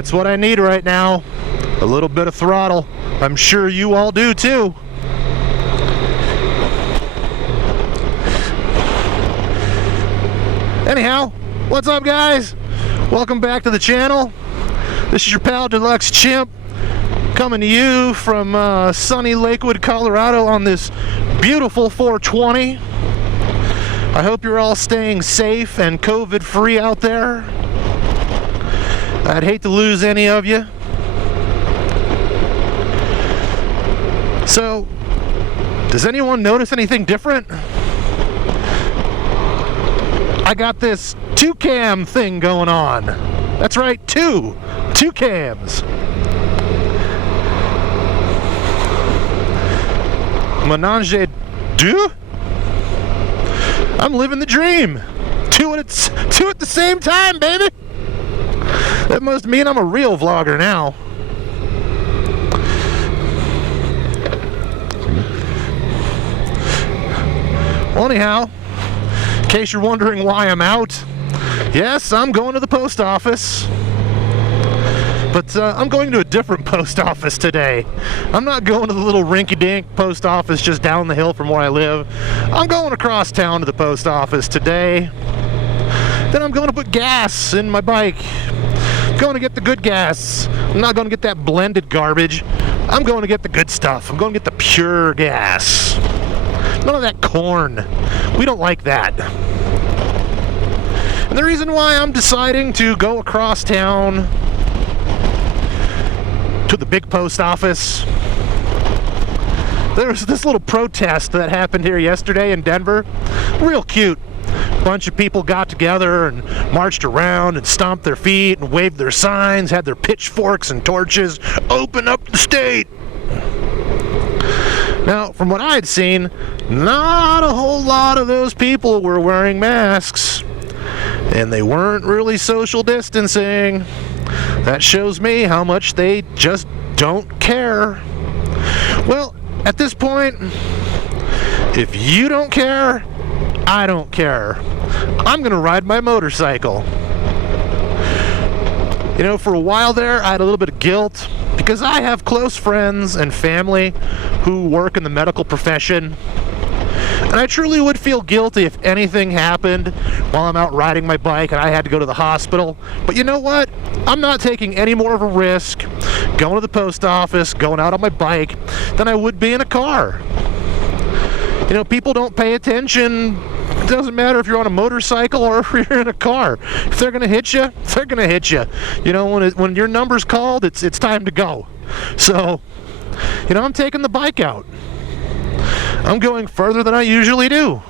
That's what I need right now. A little bit of throttle. I'm sure you all do too. Anyhow, what's up, guys? Welcome back to the channel. This is your pal Deluxe Chimp, coming to you from sunny Lakewood, Colorado on this beautiful 420. I hope you're all staying safe and COVID-free out there. I'd hate to lose any of you. So, does anyone notice anything different? I got this 2-cam thing going on. That's right, two cams. Menage a deux? I'm living the dream. Two at the same time, baby. That must mean I'm a real vlogger now. Well, anyhow, in case you're wondering why I'm out, yes, I'm going to the post office. But I'm going to a different post office today. I'm not going to the little rinky-dink post office just down the hill from where I live. I'm going across town to the post office today. Then I'm going to put gas in my bike. I'm going to get the good gas. I'm not going to get that blended garbage. I'm going to get the good stuff. I'm going to get the pure gas. None of that corn. We don't like that. And the reason why I'm deciding to go across town to the big post office, there was this little protest that happened here yesterday in Denver. Real cute. A bunch of people got together and marched around and stomped their feet and waved their signs, had their pitchforks and torches. Open up the state! Now, from what I had seen, not a whole lot of those people were wearing masks, and they weren't really social distancing. That shows me how much they just don't care. Well, at this point, if you don't care, I don't care. I'm gonna ride my motorcycle. You know, for a while there, I had a little bit of guilt because I have close friends and family who work in the medical profession. And I truly would feel guilty if anything happened while I'm out riding my bike and I had to go to the hospital. But you know what? I'm not taking any more of a risk going to the post office, going out on my bike, than I would be in a car. You know, people don't pay attention. It doesn't matter if you're on a motorcycle or if you're in a car. If they're going to hit you, they're going to hit you. You know, when your number's called, it's time to go. So, you know, I'm taking the bike out. I'm going further than I usually do.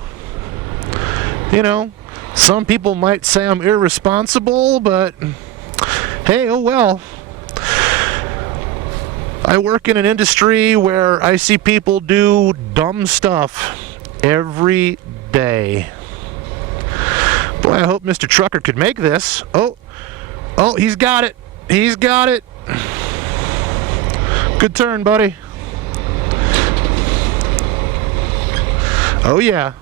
You know, some people might say I'm irresponsible, but hey, oh well. I work in an industry where I see people do dumb stuff every day. Boy, I hope Mr. Trucker could make this. Oh, he's got it. He's got it. Good turn, buddy. Oh yeah.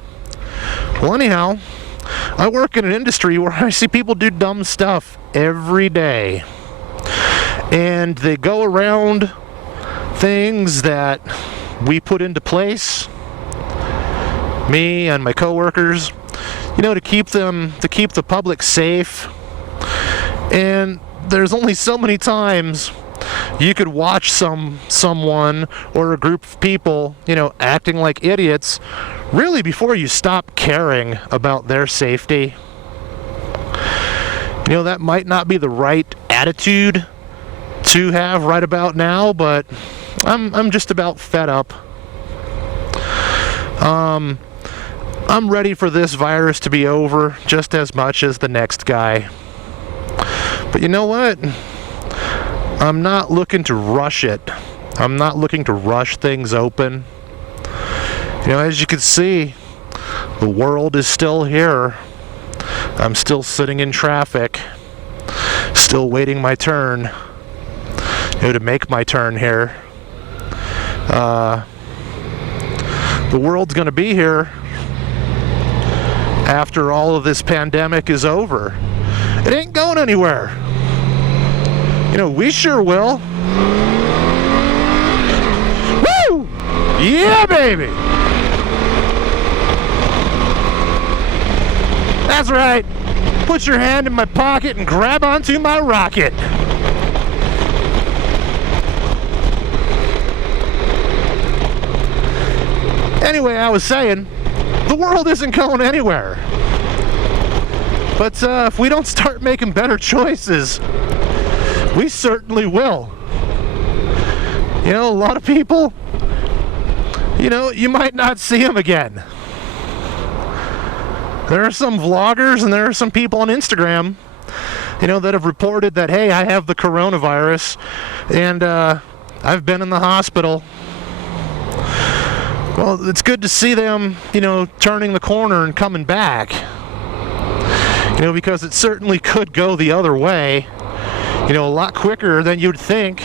Well, anyhow, I work in an industry where I see people do dumb stuff every day. And they go around things that we put into place, me and my coworkers, you know, to keep the public safe. And there's only so many times you could watch someone or a group of people, you know, acting like idiots, really before you stop caring about their safety. You know, that might not be the right attitude to have right about now, but I'm just about fed up. I'm ready for this virus to be over just as much as the next guy. But you know what? I'm not looking to rush it. I'm not looking to rush things open. You know, as you can see, the world is still here. I'm still sitting in traffic, still waiting my turn, you know, to make my turn here. The world's gonna be here after all of this pandemic is over. It ain't going anywhere. You know, we sure will. Woo! Yeah, baby! That's right. Put your hand in my pocket and grab onto my rocket. Anyway, I was saying, the world isn't going anywhere. But if we don't start making better choices, we certainly will. You know, a lot of people, you know, you might not see them again. There are some vloggers and there are some people on Instagram, you know, that have reported that, hey, I have the coronavirus and I've been in the hospital. Well, it's good to see them, you know, turning the corner and coming back. You know, because it certainly could go the other way, you know, a lot quicker than you'd think.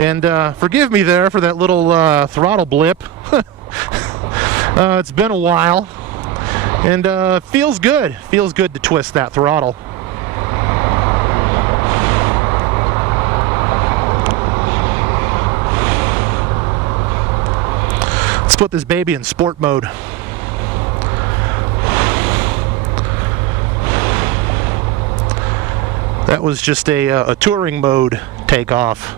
And forgive me there for that little throttle blip. It's been a while, and feels good. Feels good to twist that throttle. Let's put this baby in sport mode. That was just a touring mode takeoff.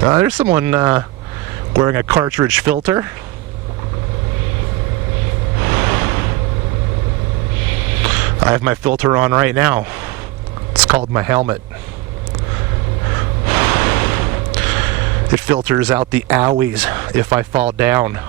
There's someone wearing a cartridge filter. I have my filter on right now. It's called my helmet. It filters out the owies if I fall down.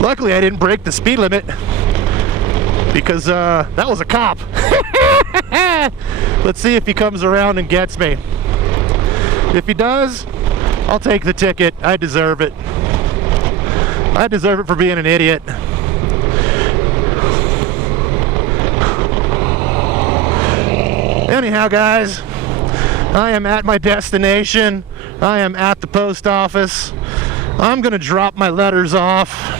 Luckily, I didn't break the speed limit because that was a cop. Let's see if he comes around and gets me. If he does, I'll take the ticket. I deserve it. I deserve it for being an idiot. Anyhow, guys, I am at my destination. I am at the post office. I'm gonna drop my letters off.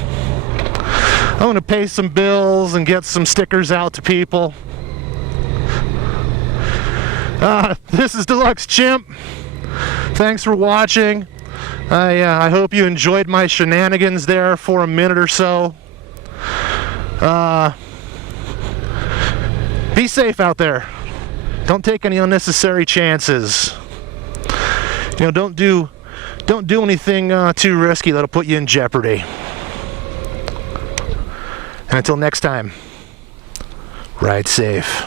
I'm gonna pay some bills and get some stickers out to people. This is Deluxe Chimp. Thanks for watching. I hope you enjoyed my shenanigans there for a minute or so. Be safe out there. Don't take any unnecessary chances. You know, don't do anything too risky that'll put you in jeopardy. And until next time, ride safe.